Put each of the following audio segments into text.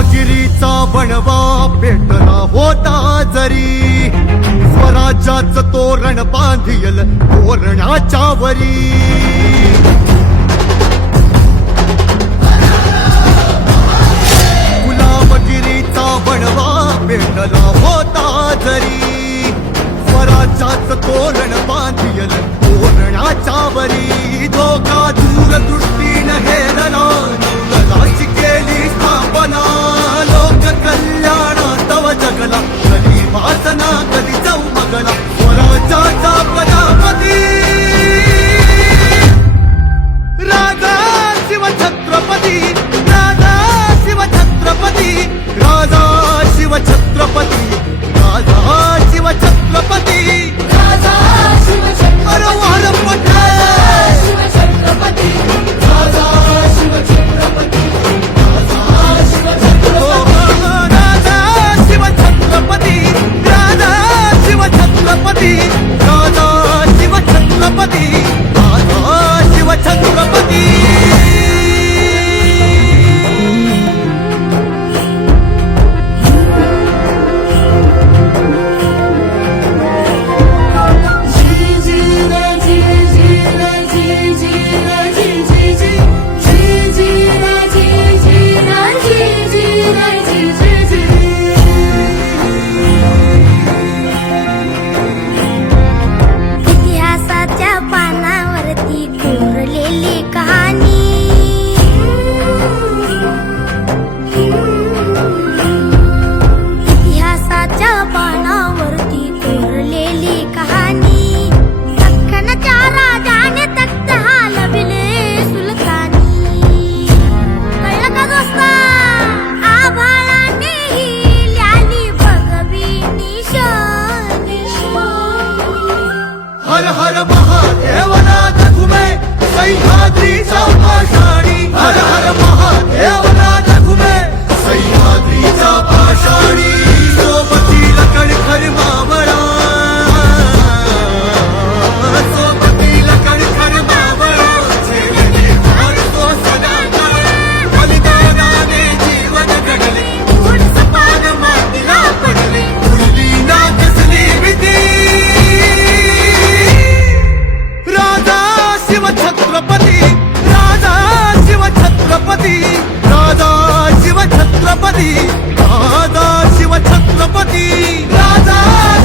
गुलामगिरीचा बनवा पेटला होता जरी, स्वराज्याच तोरण बांधियल तोरणाच्या वरी. गुलामगिरीचा बनवा पेटला होता जरी, स्वराज्याच तोरण बांधियल तोरणाच्या वरी. धोका दूरदृष्टीनं हेरला, नवलाची केली स्थापना, लोक कल्याणा तव जगला, कधी वासना कधी चौमगला, स्वराज्याचा प्रजापती राजा शिव छत्रपती, राजा शिव छत्रपती, राजा शिव छत्रपती, राजा शिव छत्रपती, राजा शिव छत्रपती, अरे वार शिव छत्रपती, राजा शिव छत्रपती, राजा शिव छत्रपती, राजा शिव छत्रपती, राजा शिव छत्रपती, राजा शिव छत्रपती, राजा शिव छत्रपती. इतिहासाच्या पानावरती कोरलेली कहाणी, इतिहासाच्या पानावरती कोरलेली कहाणी, दख्खनच्या राजाने तख्त हालविले सुलतानी. कळलं का दोस्ता? आभाळाने ही ल्याली भगवी निशाणी. हर हर महादेव नाथ घुमे सह्याद्रीचा पाषाणी, हर हर महादेव नाथ घुमे सह्याद्रीचा पाषाणी. सोबतीला कणखर मावळा, सोबतीला कणखर मावळा, झेलले मारतो सदाकाळ, बलिदानाने जीवन घडले, उघड सपान मातीला पडले, उरली ना कसली भीती. राजा शिव छत्रपती, राजा शिव छत्रपती, राजा शिव छत्रपती, राजा शिव छत्रपती, राजा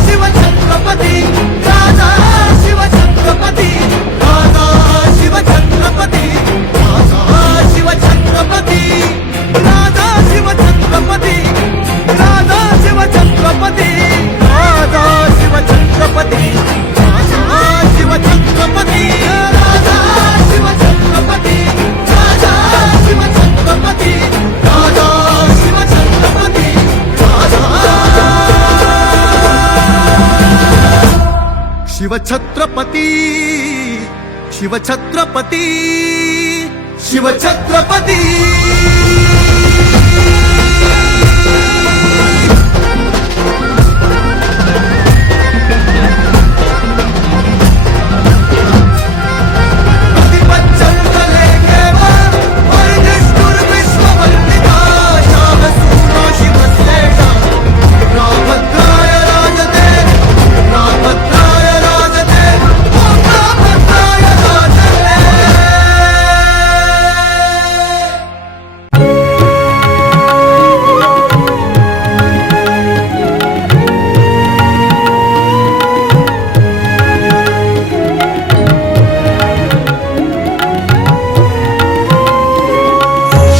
शिव छत्रपती, राजा शिव छत्रपती, राजा शिव छत्रपती, राजा शिव छत्रपती, राजा शिव छत्रपती, राजा शिव छत्रपती, राजा शिव छत्रपती, राजा शिव छत्रपती, राजा शिव छत्रपती, राजा शिव छत्रपती, राजा शिव छत्रपती, राजा शिव छत्रपती, शिव छत्रपती, शिव छत्रपती.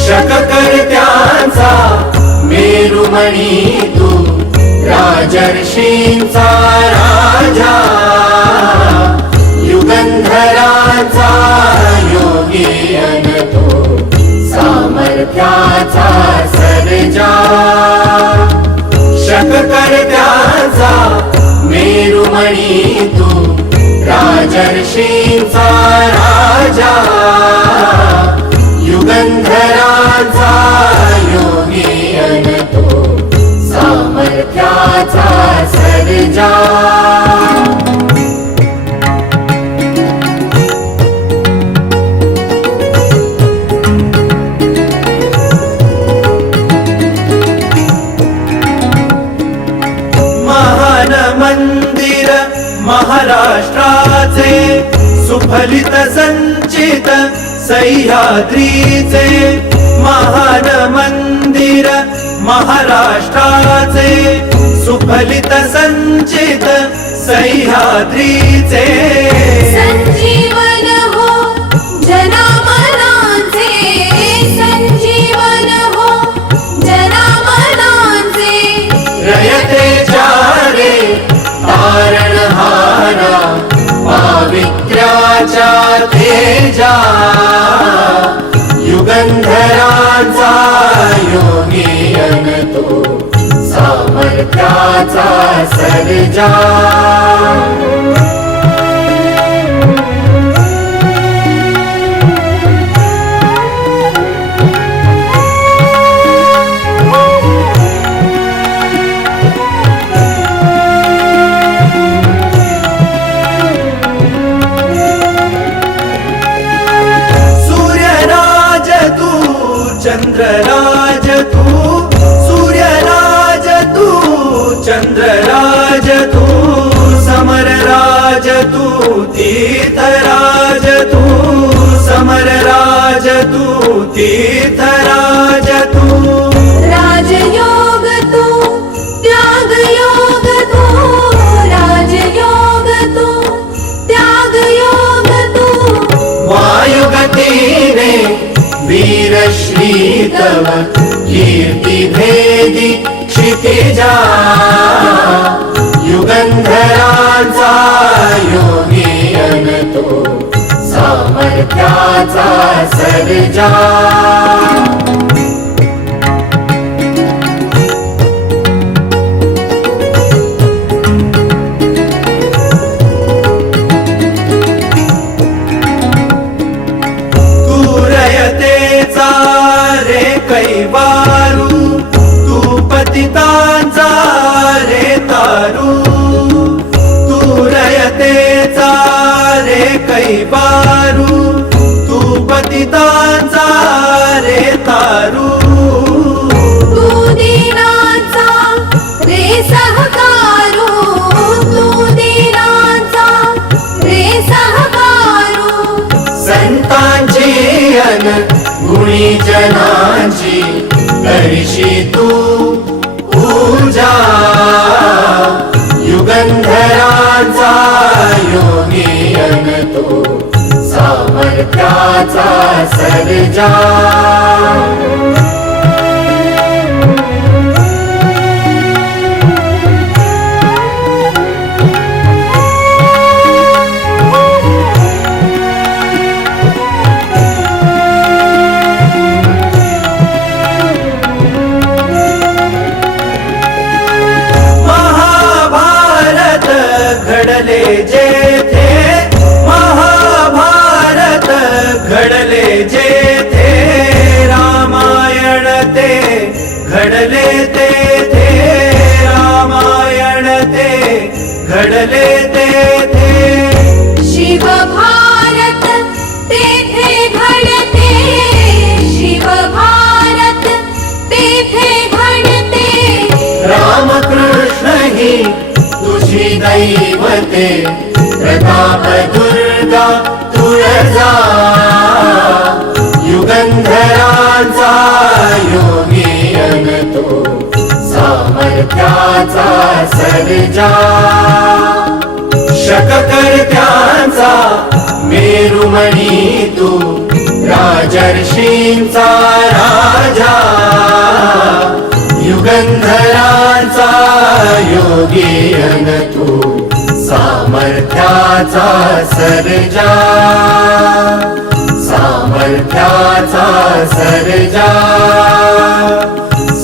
शककर्त्यांचा मेरुमणी तू, राजर्षींचा राजा, युगंधराचा योगी अन तो, सामर्थ्याचा सर्जा. शककर्त्यांचा मेरुमणी तू, राजर्षींचा राजा, युगंधराचा योगी अन तो, सामर्थ्याचा सर्जा. सुफलित संचित सह्याद्रीचे महान मंदिर महाराष्ट्राचे सुफलित संचित सह्याद्रीचे संजीवन हो जनामनांचे संजीवन हो जनामनांचे रयतेच्या रे तारणहारा पावित्र्याच्या तेजा युगंधरांचा योगी अन तो सामर्थ्याचा सर्जा सूर्यराज तू चंद्रराज तू सूर्यराज तू चंद्रराज तू समरराज तू तीर्थराज तू समरराज तू तीर्थराज तू राजयोग तू त्यागयोग तू राजयोग तू त्यागयोग तू वायुगतीने वीरश्री तव कीर्ती भेदी क्षितिजा युगंधरांचा योगी अन तो सामर्थ्याचा सर्जा रयतेचा रे कैवारू तू पतितांचा रे तारू तू रयतेचा रे कैवारू तू पतितांचा रे तारू तू दीनांचा रे सहकारू तू दीनांचा रे सहकारू संतांची अन गुणी जनांची करशी तू पूजा युगंधरांचा योगी अन तो सामर्थ्याचा सर्जा महाभारत घडले जेथे महाभारत घडले जेथे रामायण ते घडले तेथे रामायण ते घडले तेथे शिव भारत तेथे घडते शिव भारत तेथे घडते रामकृष्ण ही तुझी दैवते प्रताप दुर्गा तुळजा युगंधरांचा योगी अन तो सामर्थ्याचा सर्जा शककर्त्यांचा मेरुमणी तू राजर्षींचा राजा युगंधरांचा योगी अन तू सामर्थ्याचा सर्जा सामर्थ्याचा सर्जा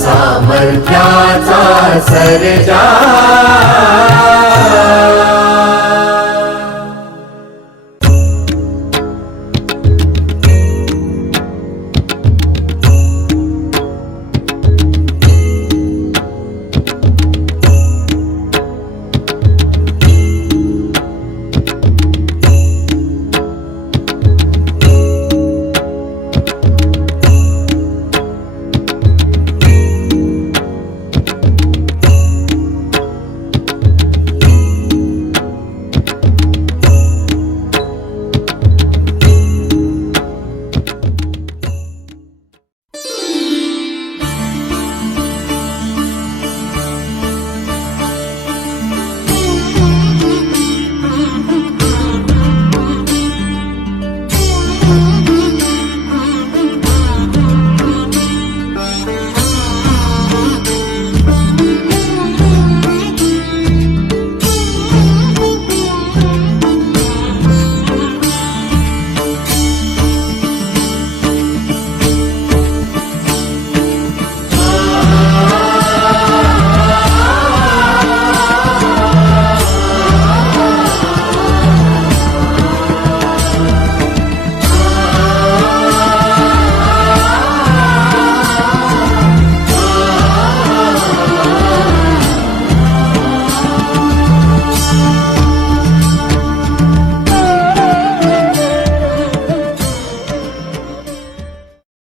सामर्थ्याचा सर्जा